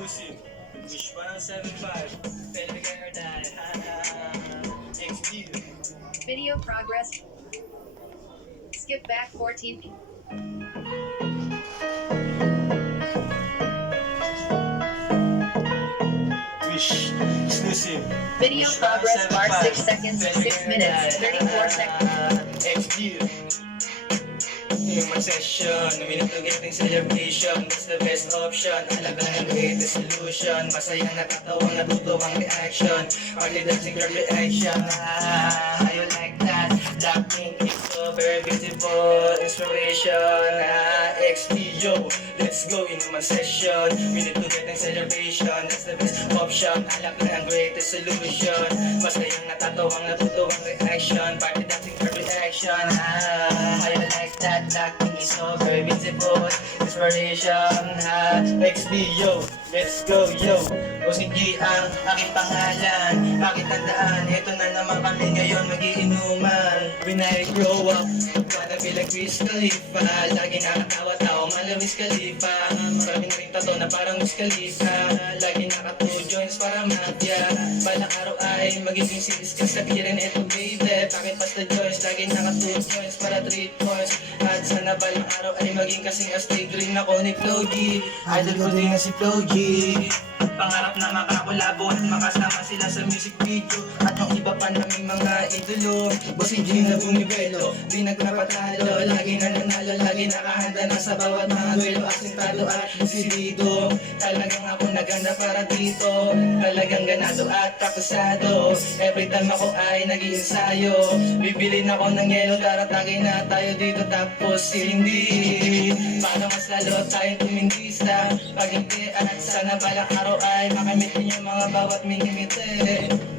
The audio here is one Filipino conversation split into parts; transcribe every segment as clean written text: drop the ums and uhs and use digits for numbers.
exclusive. Wish 175. Baby girl die. XB. Video progress. Skip back 14. Wish exclusive. Video Wish progress bar 6 175. seconds, Baby 6 girl minutes, die. 34 seconds. XB. Human session, a minute to getting celebration. That's the best option, alaga ng greatest solution. Masayang natatawang natutuwang reaction. Party dancing girl reaction. How you like that? Blackpink is so very beautiful. Inspiration. XP yo, let's go in human session. Minute to getting celebration. That's the best option, alaga ng greatest solution. Masayang natatawang natutuwang reaction. Party dancing girl reaction. How you like that? Blackpink is so very beautiful. Inspiration, XB yo, let's go yo. OCG ang aking pangalan. Bakit tandaan, eto na naman kami ngayon magiinuman. When I grow up, wanna be like Wiz Khalifa. Lagi nakatawa tao, mala Wiz Khalifa. Marami na rin tato na parang Wiz Khalifa. Lagi naka 2 joints para mafia. Balang araw ay magiging series ka sa kirin eto baby. Bakit basta joints, lagi naka 2 joints para 3 points. At sana balang araw ay maging kasing astig rin ako ni Flo G. Idol ko din na si Flo G. Pangarap na makakulabo at makasama sila sa music video. At yung iba pa naming mga idolo. Bossing G na bumibelo, di nagpapatalo. Lagi na nanalo, lagi nakahanda na sa bawat mga duelo. Asintado at decidido. Talagang ako naganda para dito. Talagang ganado at takusado. Every time ako ay nag-iensayo, bibilin ako ng yelo, taratagay na tayo dito tapos hindi. Para mas lalo tayong tumindisa. Pag hindi at sana balang araw ay makamit din yung mga bawat minimite.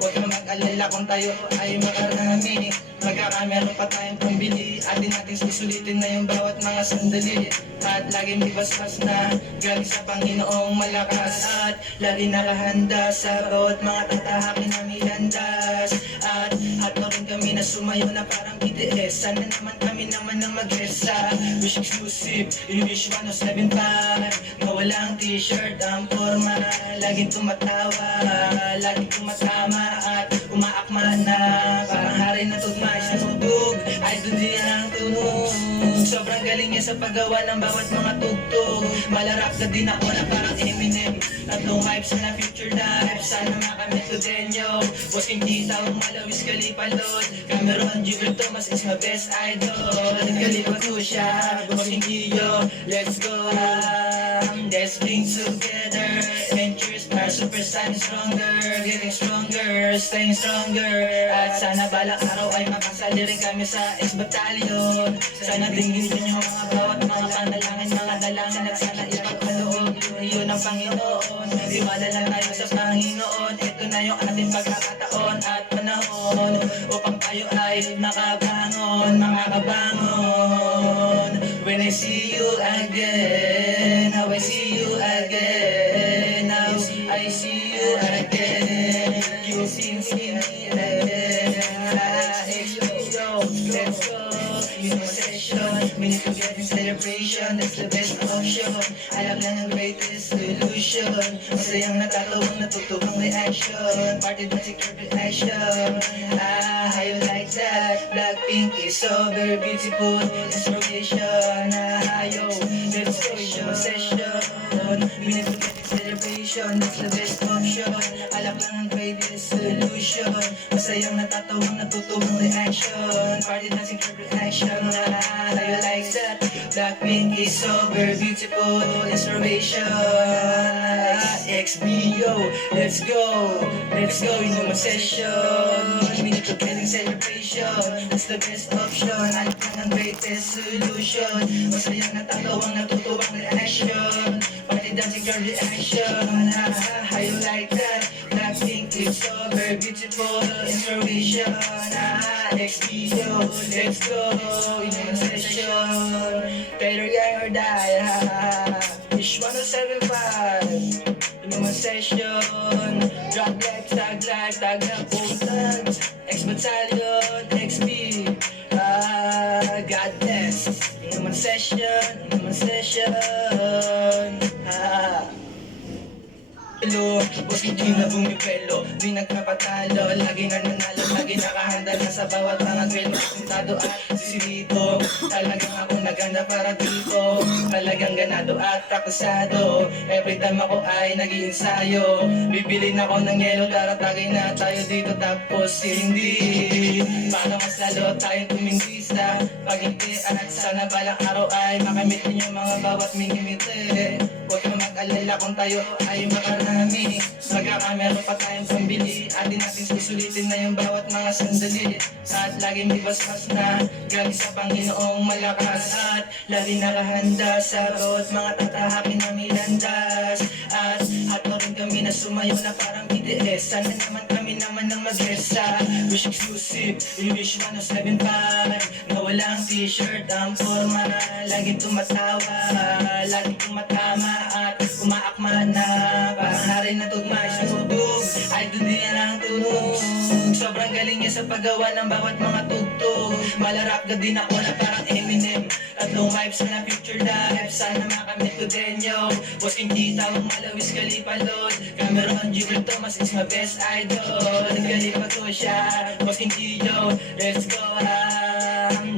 Huwag na mag-alala kung tayo ay makarami. Magkakameron pa tayong pambili. Atin natin susulitin na yung bawat mga sandali. At laging ibasbas na galing sa Panginoong malakas. At lagi nakahanda sa bawat mga tatahakin na milandas. At rin kami na sumayo na parang BTS. Sana naman kami naman ang mag-esa. Wish exclusive, in Wish 175. Na walang t-shirt ang forma. Laging tumatawa, laging tumatama at umaakma na parang hari na tugma, sinutug ay doon din ang tunog. Sobrang galing niya sa paggawa ng bawat mga tugtog. Malarap na din ako na parang Eminem. Tatlong vibes na future life, sana makamit ko din yo. Bossing G, tawag malawis kalipalod. Cameron Gilbert Thomas is my best idol. Kalipat ko siya, Bossing G yo, let's go. Let's bring together. Ventures are super stand stronger. Getting stronger, staying stronger. At sana balang araw ay makasali rin kami sa X-Battalion. Sana tingin nyo yung mga bawat mga panalangin, mga dalangin. At sana ipagkaloob yun ang Panginoon. Iwala lang tayo sa Panginoon. Ito na yung ating pagkakataon at panahon upang tayo ay makabangon, makakabangon. When I see you again, how I see you again, now I see you again. You see me again. Let's go. Yung session, minute to get in celebration. That's the best option. Alam lang ang greatest solution. Masayang natatawang natutubang reaction. Party dancing reaction. How you like that? Blackpink is so very beautiful. Inspiration. Yo, let's go yung session. Minute to get in celebration. That's the best option. Alam lang ang greatest solution. Masayang natatawang natutubang reaction. Party dancing reaction. How you like that? Blackpink is so very beautiful. Inspiration. XB yo, let's go. Let's go in my session. Minute to getting celebration. That's the best option. Alam lang ang greatest solution. Masayang natatawang natutuwang reaction. Party dancing girl reaction. How you like that? Blackpink is so very beautiful. Inspiration. XB yo, let's go in my session. Better young or die. Wish 175 in my session. Drop life, tag na both tags. X-Battalion, XB. God bless. In my session, in my session. idolo. Boss hindi na bumipelo, di nagpapatalo. Lagi nananalo, lagi nakahanda na sa bawat mga duelo. Sintado at sisilito, talagang ako naganda para dito. Talagang ganado at praktisado, every time ako ay nag-iinsayo. Bibilin ako ng yelo, taratagay na tayo dito tapos hindi. Para mas lalo tayong tumindista, pag hindi at sana balang araw ay makamit din yung mga bawat minimite. Huwag kang mag-alala kung tayo ay makarami, magkakameron pa tayong pambili. Atin natin susulitin na yung bawat mga sandali. At laging ibasbas na galing sa Panginoong malakas. At lagi nakahanda sa bawat mga tatahakin na milandas. At hato rin kami na sumayo na parang BTS. Sana naman kami naman ng mag-esa. Wish exclusive, you wish 107.5 na walang t-shirt ang forma. Laging tumatawa, laging tumatama at kumaakma na parang hari na tugma. Sinubog, ay doon din ang tunog. Sobrang galing niya sa paggawa ng bawat mga tugtog. Malarap ka din ako na parang Eminem. Tatlong vibes na future dive, sana makamit ko din yo. Boss King Tita, huwag malawis Khalifa Lord. Cameron Jibril Thomas is my best idol. Khalifa ko siya, Boss King Tito. Let's go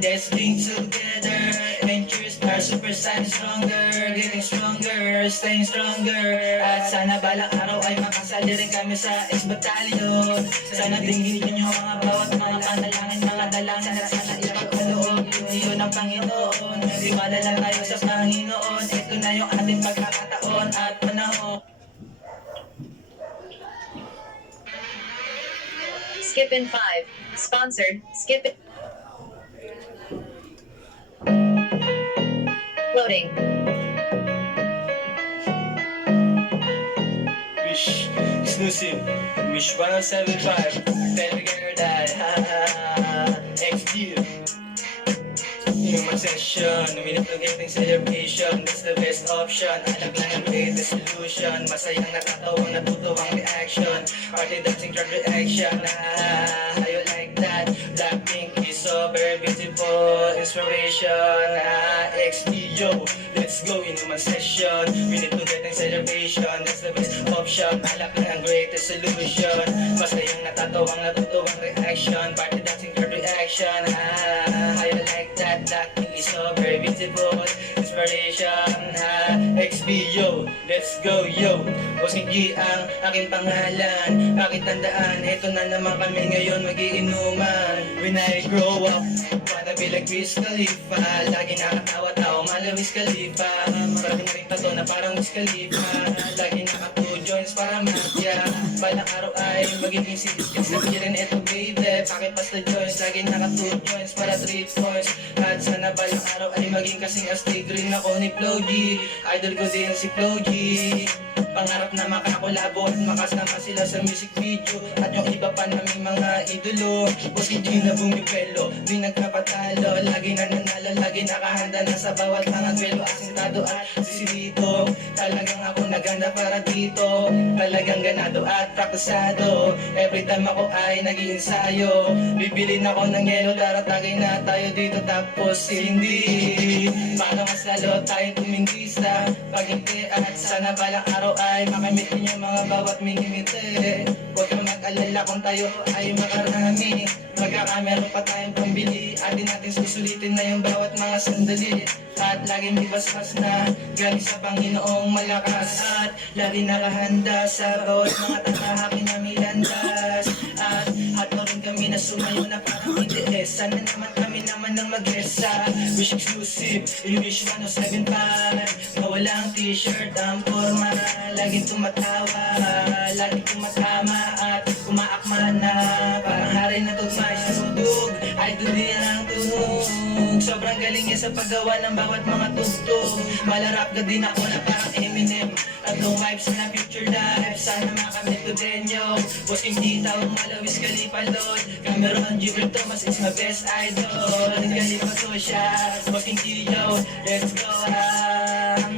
let's drink together. Ventures are super sign stronger, getting stronger, staying stronger. At sana balang araw ay makasali rin kami sa X-Battalion. Sana tingin niyo mga bawat mga panalangin, mga dalangin at sana ipagkaloob yun ng Panginoon. Tiwala lang tayo sa Panginoon. Ito na yung ating pagkakataon at panahon. Skip in 5. Sponsored. Skip in. Loading. Wish exclusive, wish 107.5. Tell me girl that XG. Human session, no minute to getting celebration. That's the best option. Alam lang ang greatest solution. Masayang natatawang natutuwang reaction. Party dancing crowd reaction. How you like that? Blackpink is so very beautiful. Inspiration. XD, let's go in human session. We need to getting celebration. That's the best option. Alam lang ang greatest solution. Masayang natatawang natutuwang reaction. Party dancing crowd reaction. How you like that? Blackpink is so very beautiful. Inspiration. XB, let's go, Boss King G ang aking pangalan. Bakit tandaan, ito na naman kami ngayon magiinuman. When I grow up, wanna be like Wiz Khalifa. Lagi nakatawa tao, mala Wiz Khalifa. Marami na rin tato na parang Wiz Khalifa. Lagi naka-2 joints para mafia. Balang araw ay magiging citizens na rin ito baby. Pakipas na joints, lagi naka-2 joints para 3 points. At sana balang araw ay maging kasing astig rin ako ni Flo G. Idol ko din si Flo G. Pangarap na makakolabo at makasama sila sa music video. At yung iba pa naming mga idolo. Boss King G na bumipelo, di nagpapatalo. Lagi nananalo, lagi nakahanda na sa bawat mga duelo. Asintado at sisilito, talagang ako naganda para dito. Talagang ganado at praktisado, every time ako ay nag-iinsayo. Bibilin ako ng yelo, taratagay na tayo dito tapos hindi. Para mas lalo tayong tumindista, pag hindi at sana balang araw ay makamit din yung mga bawat minimite. Huwag kang mag-alala kung tayo ay makarami, magkakameron pa tayong pambili. Atin natin susulitin na yung bawat mga sandali. At laging ibasbas na galing sa Panginoong malakas. At lagi nakahanda sa bawat mga tatahakin na milandas. At hato rin kami na sumayo na parang BTS. Sana naman kami naman ng mag-esa. Wish exclusive, you wish 107.5 na walang t-shirt ang forma. Laging tumatawa, laging tumatama at kumaakma na parang hari na tugma. Sinubog, ay doon din ang tunog. Sobrang galing niya sa paggawa ng bawat mga tugtog. Malarap ka din ako na parang Eminem. Tatlong vibes na future dive, sana makamit ko din yo. Boss King Tita, huwag malawis Khalifa Lord. Cameron Jibril Thomas is my best idol. Khalifa ko siya, Boss King Tito. Let's go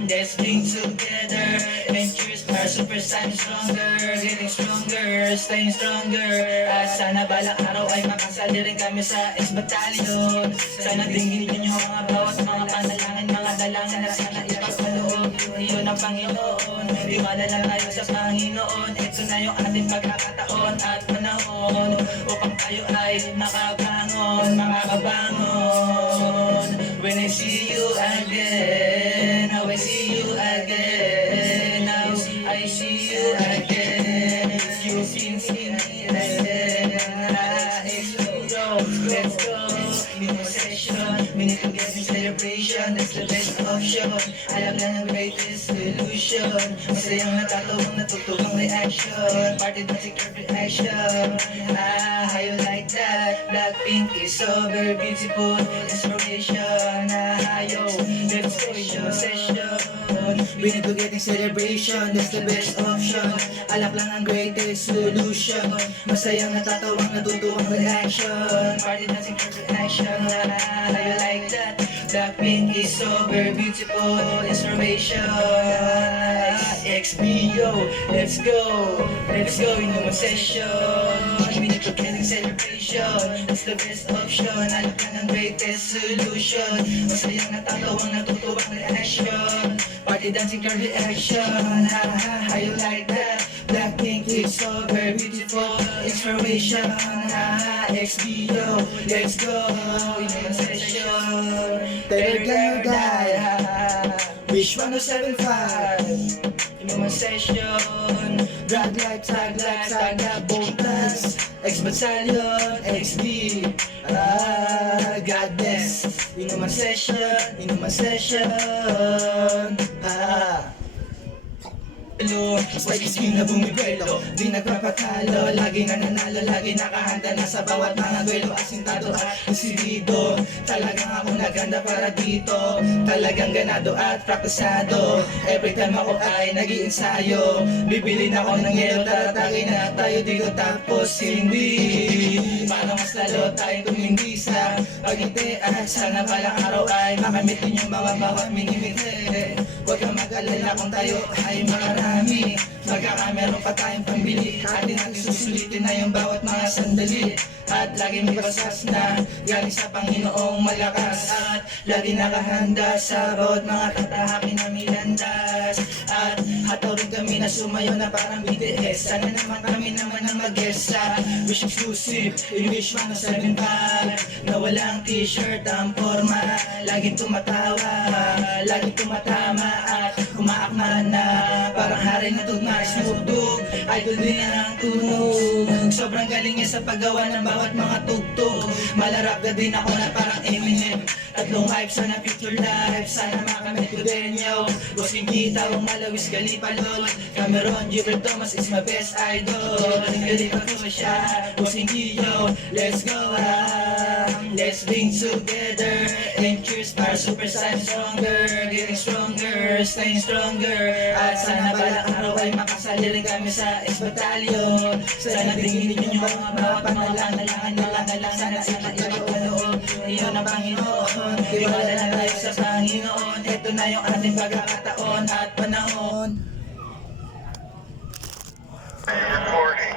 let's drink together. Ventures are super stronger, getting stronger, staying stronger. At sana balang araw ay makasali rin kami sa S-Battalion. Sana dinggin ninyo mga bawat mga panalangin, mga dalangin na sana ipagkaloob iyon ang Panginoon. Tiwala lang tayo sa Panginoon. Ito na yung ating pagkakataon at panahon upang tayo ay makabangon, makakabangon. When I see you again, now I see you again, now I see you again. You can see me again. Let's go. Minimum session, we need to get in celebration. That's the best option. Alam na ng greatest solution. Masayang natatawang natutulong reaction. Party dancing every action. How you like that? Blackpink is so very beautiful. Inspiration. Yo, let's go. Minimum session. We need to get in celebration. That's the best option. Alak lang ang greatest solution. Masayang natatawang natutuwang reaction. Party dancing every action. How you like that? Blackpink is so very beautiful. Inspiration. XBO, let's go. Let's go in the session. We need to get in celebration. That's the best option. Alak lang ang greatest solution. Masayang natatawang natutuwang reaction. Party dancing car reaction. How you like that? Blackpink is so very beautiful. Inspiration. XBO, let's go. In the session. Better than die. Wish 1075. In the session. Drag like, tag bonus. X-Battalion, XB. God bless. In the session. Pag-isking na bumibelo, di nagpapatalo. Lagi nananalo, lagi nakahanda na sa bawat mga duelo. Asintado at desidido. Talagang ako naganda para dito. Talagang ganado at praktisado. Every time ako ay nag-iensayo. Bibili na ako ng yelo, taratagay na tayo dito tapos hindi. Para mas lalo tayo tumindi sa pag-ngiti. At sana balang araw ay makamit din yung mga bawat minimiti. Huwag kang mag-alala kung tayo ay makarami. Magkakameron pa tayong pambili. Atin natin susulitin na yung bawat mga sandali. At lagi may basas na galing sa Panginoong malakas. At lagi nakahanda sa bawat mga tatahakin na milandas. At hataw rin kami na sumayo na parang BTS. Sana naman kami naman ang mag-guest sa Wish Exclusive in Wish 175. Na walang t-shirt ang forma. Laging tumatawa, laging tumatama. At umaakmaran na parang hari na tugma. Snoop Dogg, idol din ang tunog. Sobrang galing niya sa paggawa ng bawat mga tugtog. Malarap na din ako na parang Eminem. Tatlong hype, sana future life. Sana makamit ko din yo. Bossing kita, ang malawis galipalol. Cameron, Gilbert Thomas is my best idol. Galing ako siya, bossing yo. Let's go let's bring together. And cheers para super stronger. Getting stronger, staying stronger. At sana balang araw ay makasali rin kami sa S-Battalion. Sana tingin ninyo yung mga bawat panalangin na sana ipagkaloob iyon ang Panginoon. Tiwala na tayo sa Panginoon. Ito na yung ating pagkakataon at panahon. Record.